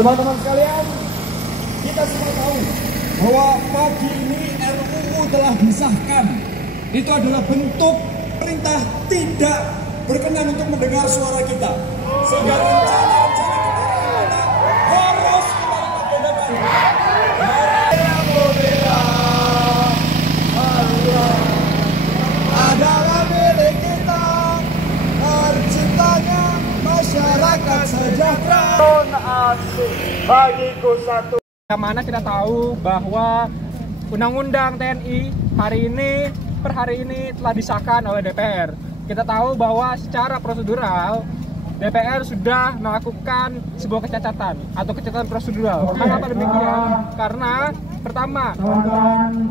Teman-teman sekalian, kita semua tahu bahwa pagi ini RUU telah disahkan. Itu adalah bentuk perintah tidak berkenan untuk mendengar suara kita. Sehingga rencana-rencana kita harus kita bedakan. Adalah milik kita, terciptanya masyarakat sejahtera. Bagiku satu. Yang mana kita tahu bahwa Undang-Undang TNI per hari ini telah disahkan oleh DPR. Kita tahu bahwa secara prosedural DPR sudah melakukan sebuah kecacatan atau kecacatan prosedural. Mengapa demikian? Karena pertama,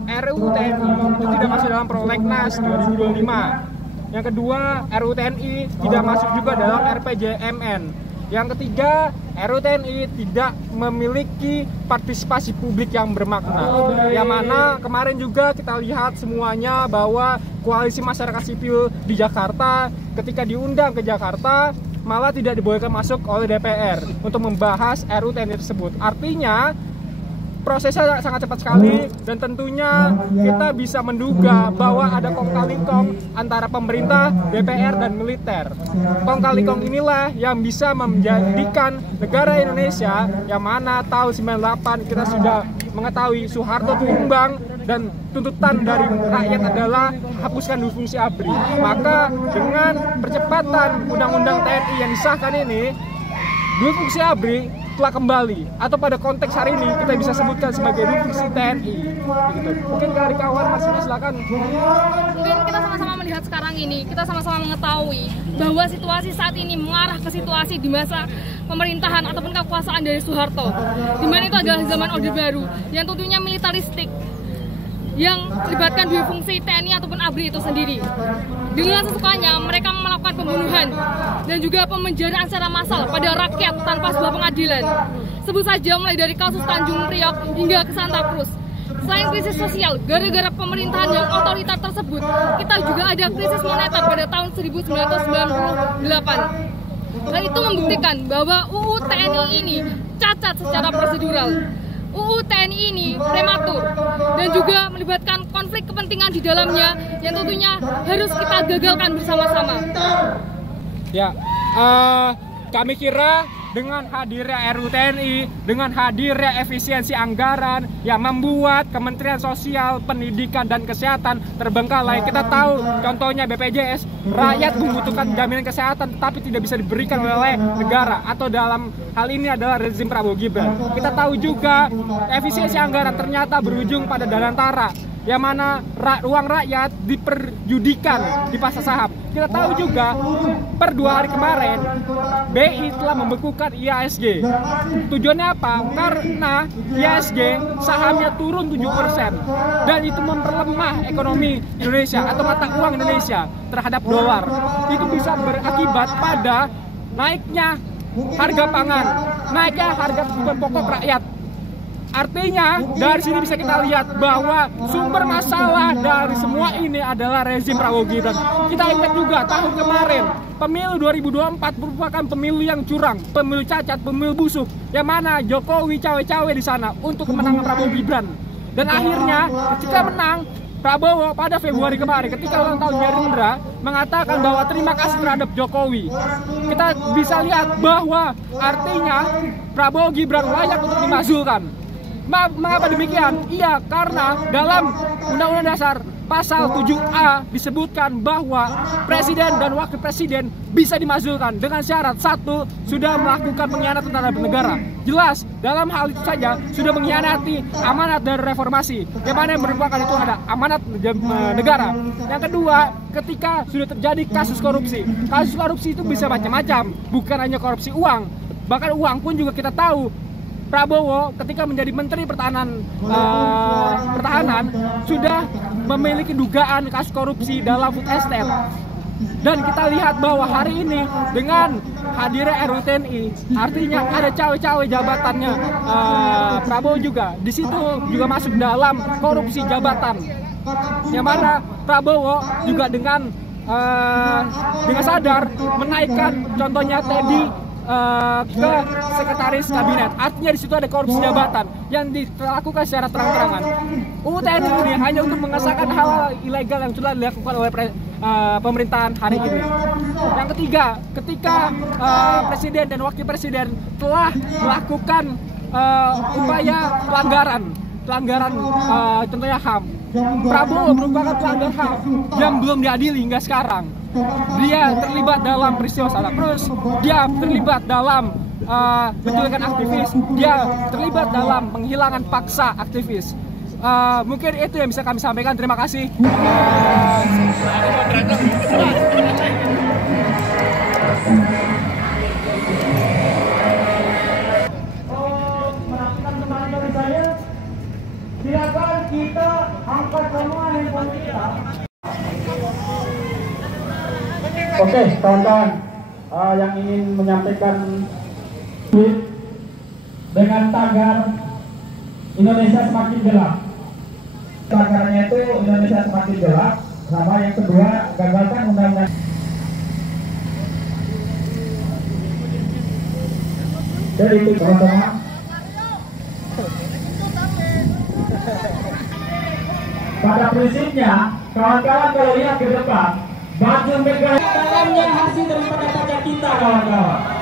RUU TNI itu tidak masuk dalam Prolegnas 2025. Yang kedua, RUU TNI tidak masuk juga dalam RPJMN. Yang ketiga, RUU TNI tidak memiliki partisipasi publik yang bermakna. Yang mana kemarin juga kita lihat semuanya bahwa koalisi masyarakat sipil di Jakarta ketika diundang ke Jakarta malah tidak dibolehkan masuk oleh DPR untuk membahas RUU TNI tersebut. Artinya prosesnya sangat cepat sekali dan tentunya kita bisa menduga bahwa ada kong kali kong antara pemerintah, DPR, dan militer. Kong kali kong inilah yang bisa menjadikan negara Indonesia yang mana tahun 98 kita sudah mengetahui Soeharto tumbang dan tuntutan dari rakyat adalah hapuskan dua fungsi ABRI. Maka dengan percepatan Undang-Undang TNI yang disahkan ini, dua fungsi ABRI telah kembali, atau pada konteks hari ini kita bisa sebutkan sebagai dua fungsi TNI. Begitu. Mungkin dari kawan Mas Yudi silakan. Mungkin kita sama-sama melihat sekarang ini, kita sama-sama mengetahui bahwa situasi saat ini mengarah ke situasi di masa pemerintahan ataupun kekuasaan dari Soeharto, di mana itu adalah zaman Orde Baru yang tentunya militaristik, yang melibatkan dua fungsi TNI ataupun ABRI itu sendiri. Dengan sesukanya mereka melakukan pembunuhan dan juga pemenjaraan secara massal pada rakyat tanpa sebuah pengadilan. Sebut saja mulai dari kasus Tanjung Priok hingga ke Santa Cruz. Selain krisis sosial, gara-gara pemerintahan yang otoriter tersebut, kita juga ada krisis moneter pada tahun 1998. Dan itu membuktikan bahwa UU TNI ini cacat secara prosedural. UU TNI ini prematur dan juga melibatkan konflik kepentingan di dalamnya yang tentunya harus kita gagalkan bersama-sama. Ya, kami kira dengan hadirnya RUU TNI, dengan hadirnya efisiensi anggaran yang membuat Kementerian Sosial, Pendidikan, dan Kesehatan terbengkalai. Kita tahu contohnya BPJS, rakyat membutuhkan jaminan kesehatan tetapi tidak bisa diberikan oleh negara, atau dalam hal ini adalah rezim Prabowo Gibran. Kita tahu juga efisiensi anggaran ternyata berujung pada Danantara, yang mana uang rakyat diperjudikan di pasar saham. Kita tahu juga per 2 hari kemarin BI telah membekukan IHSG. Tujuannya apa? Karena IHSG sahamnya turun 7% dan itu memperlemah ekonomi Indonesia atau mata uang Indonesia terhadap dolar. Itu bisa berakibat pada naiknya harga pangan, naiknya harga kebutuhan pokok rakyat. Artinya dari sini bisa kita lihat bahwa sumber masalah dari semua ini adalah rezim Prabowo Gibran. Kita ingat juga tahun kemarin pemilu 2024 merupakan pemilu yang curang, pemilu cacat, pemilu busuk, yang mana Jokowi cawe-cawe di sana untuk kemenangan Prabowo Gibran. Dan akhirnya ketika menang, Prabowo pada Februari kemarin ketika ulang tahun Gerindra mengatakan bahwa terima kasih terhadap Jokowi. Kita bisa lihat bahwa artinya Prabowo Gibran layak untuk dimajukan. Mengapa demikian? Iya, karena dalam Undang-Undang Dasar Pasal 7A disebutkan bahwa Presiden dan Wakil Presiden bisa dimajukan dengan syarat satu, sudah melakukan pengkhianatan terhadap negara. Jelas, dalam hal itu saja sudah mengkhianati amanat dari reformasi, yang mana yang merupakan itu ada amanat negara. Yang kedua, ketika sudah terjadi kasus korupsi itu bisa macam-macam, bukan hanya korupsi uang, bahkan uang pun juga kita tahu. Prabowo ketika menjadi Menteri Pertahanan sudah memiliki dugaan kasus korupsi dalam food estate. Dan kita lihat bahwa hari ini dengan hadirnya RUU TNI, artinya ada cawe-cawe jabatannya Prabowo juga. Di situ juga masuk dalam korupsi jabatan. Yang mana Prabowo juga dengan sadar menaikkan contohnya Teddy ke sekretaris kabinet. Artinya di situ ada korupsi jabatan yang dilakukan secara terang-terangan. UU TNI ini hanya untuk mengesahkan hal ilegal yang sudah dilakukan oleh pemerintahan hari ini. Yang ketiga, ketika presiden dan wakil presiden telah melakukan upaya pelanggaran tentunya HAM. Prabowo merupakan pelanggar HAM yang belum diadili hingga sekarang. Dia terlibat dalam peristiwa Salah Prus, dia terlibat dalam penculikan aktivis, dia terlibat dalam penghilangan paksa aktivis. Mungkin itu yang bisa kami sampaikan. Terima kasih. Silakan kita angkat semua handphone kita. Oke, kawan-kawan yang ingin menyampaikan tweet dengan tagar Indonesia semakin gelap. Tagarnya itu Indonesia semakin gelap. Sama yang kedua, gagalkan undang-undang. Jadi itu teman-teman. Pada prinsipnya, kawan-kawan kalau lihat ke depan, baju mereka dalamnya hasil daripada pajak kita, kawan-kawan.